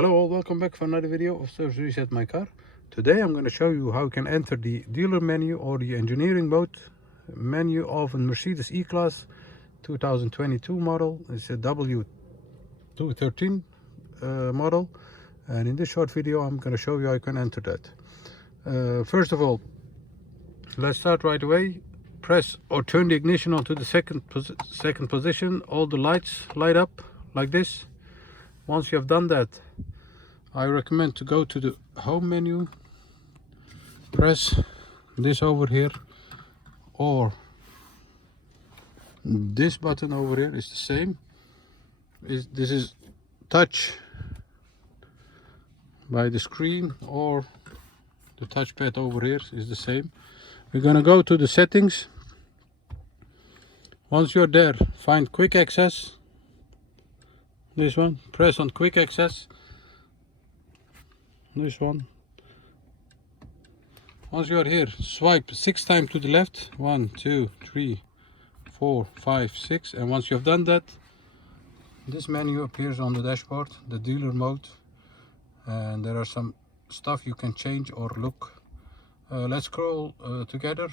Hello all, welcome back for another video of Service Reset My Car. Today I'm going to show you how you can enter the dealer menu or the engineering mode menu of a Mercedes E-Class 2022 model. It's a W213 model, and in this short video I'm going to show you how you can enter that. First of all, let's start right away. Press or turn the ignition onto the second position. All the lights light up like this. Once you have done that, I recommend to go to the home menu, press this over here, or this button over here is the same. This is touch by the screen, or the touchpad over here is the same. We're gonna go to the settings. Once you're there, find quick access. This one, press on quick access. This one. Once you are here, swipe 6 times to the left. 1, 2, 3, 4, 5, 6. And once you have done that, this menu appears on the dashboard, the dealer mode. And there are some stuff you can change or look. Let's scroll together.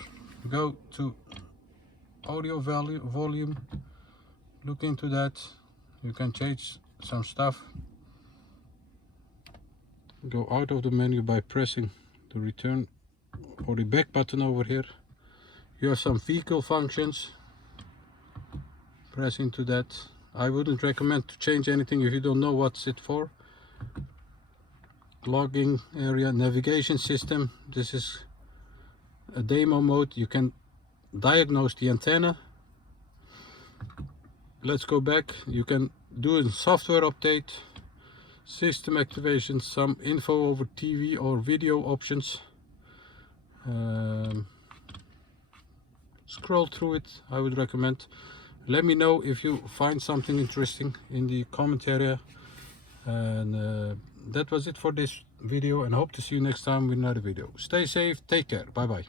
Go to audio volume. Look into that. You can change some stuff. Go out of the menu by pressing the return or the back button over here. You have some vehicle functions. Press into that. I wouldn't recommend to change anything if you don't know what's it for. Logging area, navigation system. This is a demo mode. You can diagnose the antenna. Let's go back. You can do a software update, system activation, some info over TV or video options. Scroll through it, I would recommend. Let me know if you find something interesting in the comment area. And that was it for this video, and hope to see you next time with another video. Stay safe, take care, bye bye.